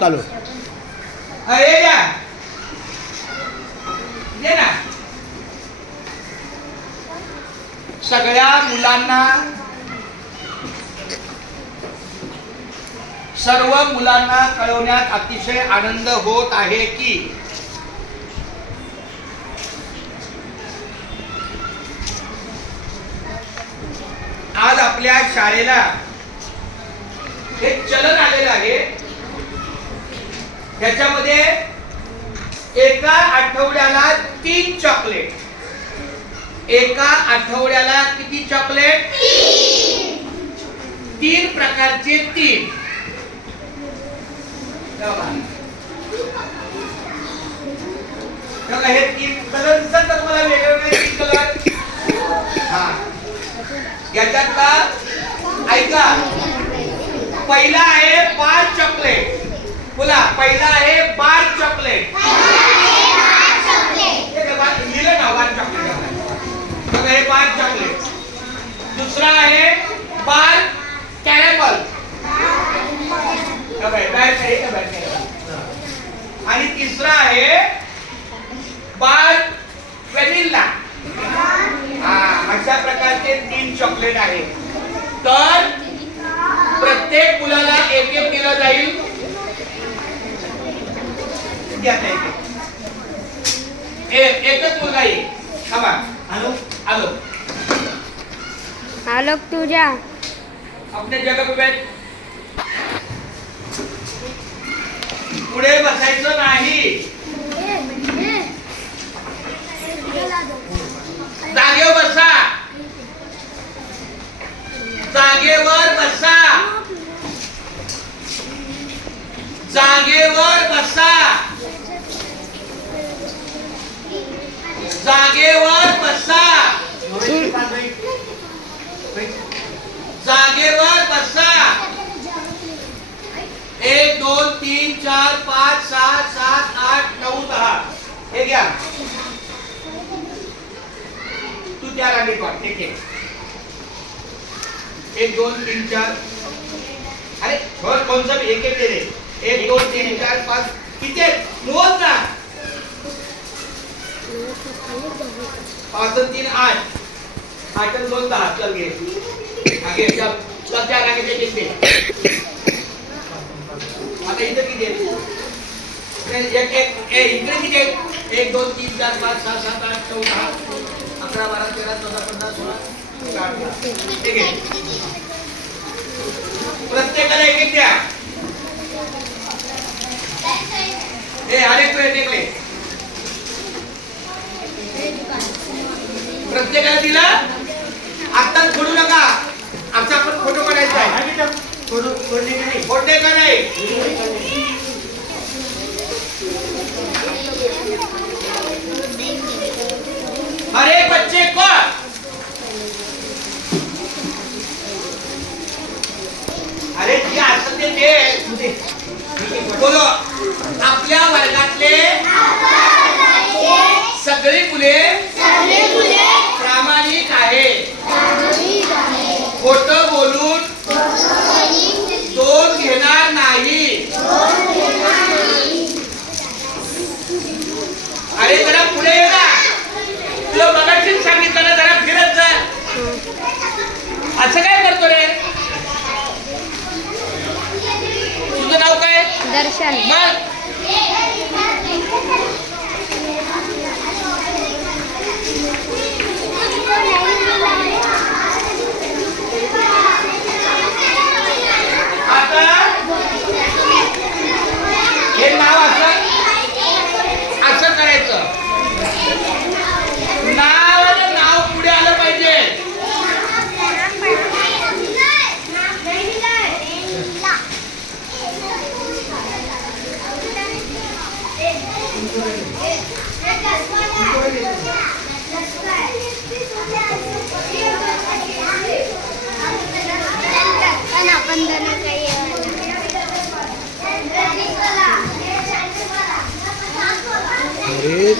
चालू अरे या ये ना. सगळ्या मुलांना सर्व मुलांना कळवण्यात अतिशय आनंद होत आहे की आज आपल्या शाळेला एक चलन आलेलं आहे. त्याच्यामध्ये एका आठवड्याला 3 चॉकलेट. एका आठवड्याला किती चॉकलेट? 3 प्रकारचे 3. हे 3 कलर दिसतात का तुम्हाला? वेगवेगळे 3 कलर. हा, याच्यातला ऐका. पहिला आहे बार चॉकलेट. बोला, पहिला आहे बार चॉकलेट. लिहिलं ना बार चॉकलेट. बघा, हे बार चॉकलेट. दुसरा आहे बार कॅरेमल. आणि तिसरा आहे बार व्हॅनिला. अशा प्रकारचे 3 चॉकलेट आहेत. तर प्रत्येक मुलाला एक एक दिलं जाईल. एकच मुलगा येईल. थांबा. आलो आलो आलोक तुझ्या अपने जगह पे बैठ. पुढे बसायचं नाही. जागेवर बसा. जागेवर बसा. जागेवर बसा. जागेवर बसा. जागेवर बसा. 1 2 3 4 5 6 7 8 9 10. हे घ्या. तू त्या रांगेत वाट. ठीक आहे. 1 2 3 4. अरे कौन सा भी एक एक दे दे. 1 2 3 4 5. किती मोज ना. 5 3 8. 8 2 10. चल घे. आगे चल. चल त्या रांगेत किती. आता इथं किती आहे? एक इकडे किती आहे? 1 2 3 4 5 6 7 8 9 10 11 12 13 14 15 16 ठीक आहे. प्रत्येकाला एक एक द्या. अरे तू एक ले. प्रत्येकाला दिला. आता सोडू नका. आता आपण फोटो काढायचा आहे. फोडणे का नाही? अरे बच्चे को अरे जे असं ते बोलो. आपल्या वर्गातले सगळी मुले प्रामाणिक आहे. खोटं बोलून दोन घेणार नाही. अरे जरा पुढे ये ना. तुला मगाशीच सांगितलं ना, जरा फिरत जा. असं काय करतो रे? तुझं नाव काय? दर्शन. मग आता हे नाव असं करायचं. नाव पुढे आलं पाहिजे. अरे